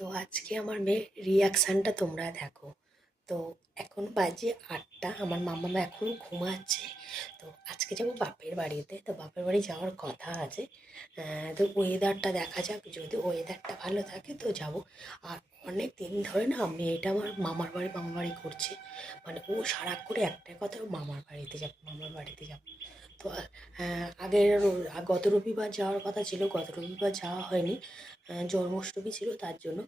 তো আজকে আমার মেয়ের রিয়াকশানটা তোমরা দেখো। তো এখন বাজে আটটা, আমার মামা এখন ঘুমাচ্ছে। তো আজকে যাব বাপের বাড়িতে। তো বাপের বাড়ি যাওয়ার কথা আছে। তো ওয়েদারটা দেখা যাক, যদি ওয়েদারটা ভালো থাকে তো যাব। আর অনেক দিন ধরে না আমি এটা আমার মামার বাড়ি মামার বাড়ি করছে। মানে ও সারা করে একটাই কথা, মামার বাড়িতে যাব, মামার বাড়িতে যাবে। আগের গত রবিবার যাওয়ার কথা ছিল, গত রবিবার যাওয়া হয়নি জন্মাষ্টমী ছিল তার জন্য।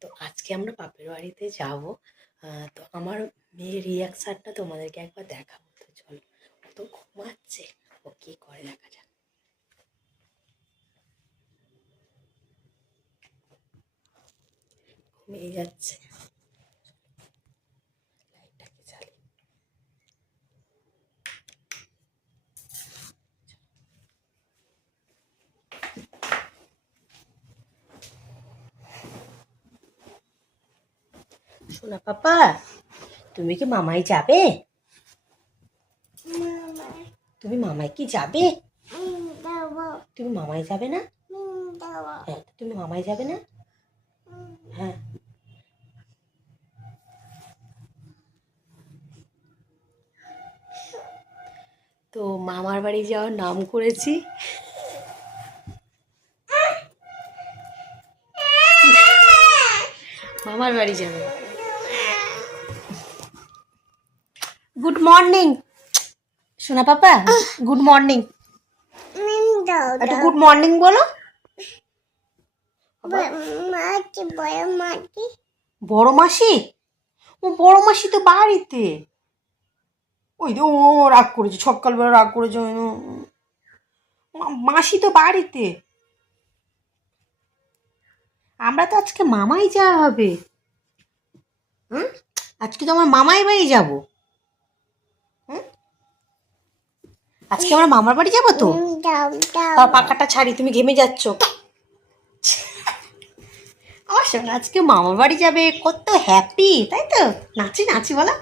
তো আজকে আমরা বাপের বাড়িতে যাব। তো আমার মেয়ের রিয়াকশানটা তোমাদেরকে একবার দেখাবো। তো চলো, ও তো ঘুমাচ্ছে। ও কী করে দেখা যাক। ঘুমিয়ে যাচ্ছে। শোনা, পাপা। তুমি কি মামাই যাবে? তুমি মামাই কি যাবে? তুমি মামাই যাবে না? হ্যাঁ তুমি মামাই যাবে না? হ্যাঁ। তো মামার বাড়ি যাওয়ার নাম করেছি। মামার বাড়ি যাবে। গুড মর্নিং সোনা পাপা গুড মর্নিং একটু গুড মর্নিং বলো। বড় মাসি? ও বড় মাসি তো বাড়িতে। ওই ও রাগ করেছে, সকালবেলা রাগ করেছে মাসি তো বাড়িতে। আমরা তো আজকে মামাই যাওয়া হবে। হুম? আজকে তো আমার মামাই বাড়ি যাব হুম আজকে আমরা মামার বাড়ি যাব তো? পাখাটা ছাড়ি তুমি ঘেমে যাচ্ছ। আমার সঙ্গে আজকে মামার বাড়ি যাবে কত হ্যাপি তাই তো? নাচি নাচি বলা।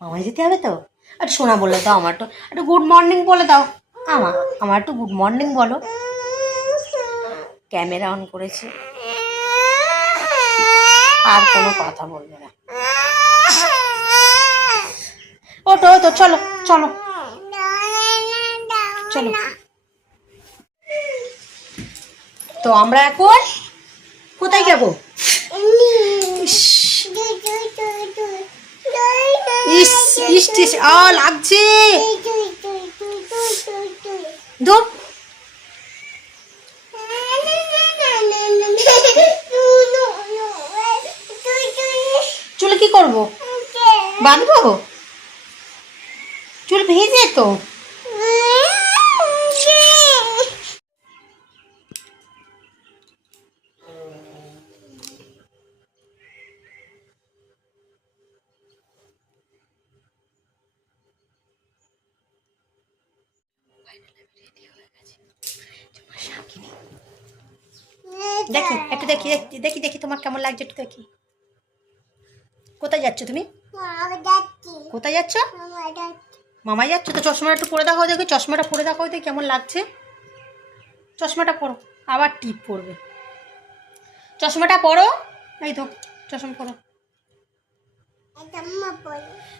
মামা যেতে হবে তো? আর শোনা বলে দাও আমার তো একটু গুড মর্নিং বলে দাও। আমার আমার একটু গুড মর্নিং বলো। ক্যামেরা অন করেছি। আর কোনো কথা বলবে না। ওটো তো চলো চলো। চলো। তো আমরা এখন কোথায় যাব? ইস। ইস ইস ইস আ লাগছে। দো চুলে কি করব? বাঁধবো? চুল ভেজে তো। দেখি একটু দেখি দেখি দেখি দেখি তোমার কেমন লাগছে একটু দেখি। কোথায় যাচ্ছ তুমি? কোথায় যাচ্ছ? মামাই যাচ্ছ তো চশমাটা একটু পরে দেখাও দেখি চশমাটা পরে দেখাও দেখি কেমন লাগছে। চশমাটা পরো আবার টিপ পরবে। চশমাটা পরো এই তো চশমা পরো।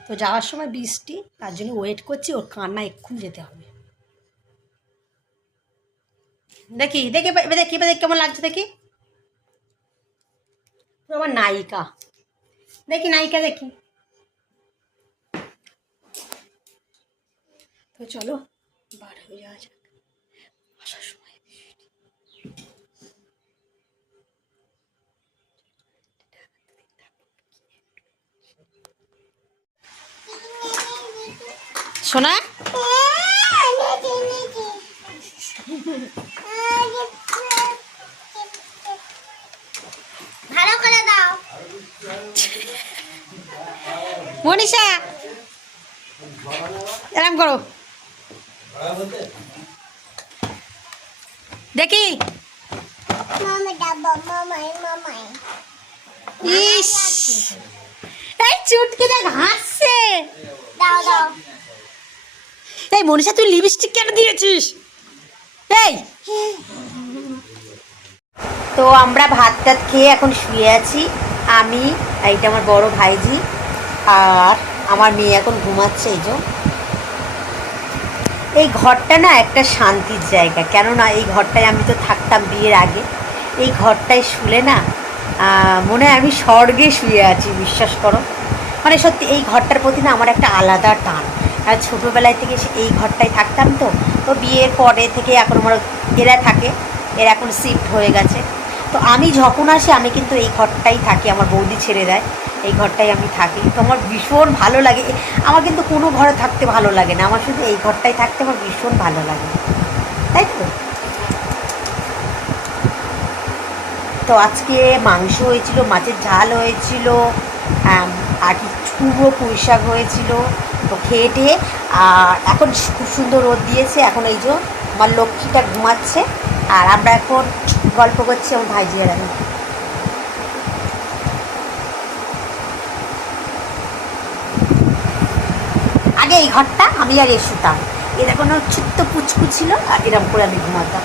তো যাওয়ার সময় বৃষ্টি তার জন্য ওয়েট করছি ওর কান্না এক্ষুনি যেতে হবে। দেখি দেখি দেখি দেখি কেমন লাগছে, দেখি। আমার নায়িকা। দেখি নায়িকা, দেখি। তো চলো, বার হয়ে যাওয়া যাক। আসার সময়। সোনা ভালো করে দাও মনীষা এরম করো। দেখি। ইস এই চুটকি দেখ হাসছে। দাও দাও। এই মনীষা তুই লিপস্টিক কেন দিয়েছিস? এই। তো আমরা ভাত টাত খেয়ে এখন শুয়ে আছি। আমি এইটা আমার বড় ভাইজি। আর আমার মেয়ে এখন ঘুমাচ্ছে, এই এই ঘরটা না একটা শান্তির জায়গা, কেননা এই ঘরটায় আমি তো থাকতাম বিয়ের আগে। এই ঘরটায় শুলে না মনে হয় আমি স্বর্গে শুয়ে আছি, বিশ্বাস করো। মানে সত্যি এই ঘরটার প্রতি না আমার একটা আলাদা টান। আর ছোটোবেলায় থেকে এই ঘরটায় থাকতাম তো তো বিয়ের পরে থেকে এখন আমার এরা থাকে, এরা এখন শিফট হয়ে গেছে। তো আমি যখন আসি, আমি কিন্তু এই ঘরটাই থাকি, আমার বৌদি ছেড়ে দেয়, এই ঘরটাই আমি থাকি। তো আমার ভীষণ ভালো লাগে। আমার কিন্তু কোনো ঘরে থাকতে ভালো লাগে না। আমার শুধু এই ঘরটাই থাকতে আমার ভীষণ ভালো লাগে। তাই তো? তো আজকে মাংস হয়েছিল, মাছের ঝাল হয়েছিল আর কি চুবো পুঁই শাক হয়েছিল। তো খেয়ে টেয়ে, আর এখন খুব সুন্দর রোদ দিয়েছে। এখন এই যে আমার লক্ষ্মীটা ঘুমাচ্ছে। আর আমরা এখন গল্প করছি আমার ভাইজি আর আমি। আগে এই ঘরটা আমি আর এ শুতাম কোনো ছোট্ট পুচকু ছিল আর এরকম করে আমি ঘুমাতাম।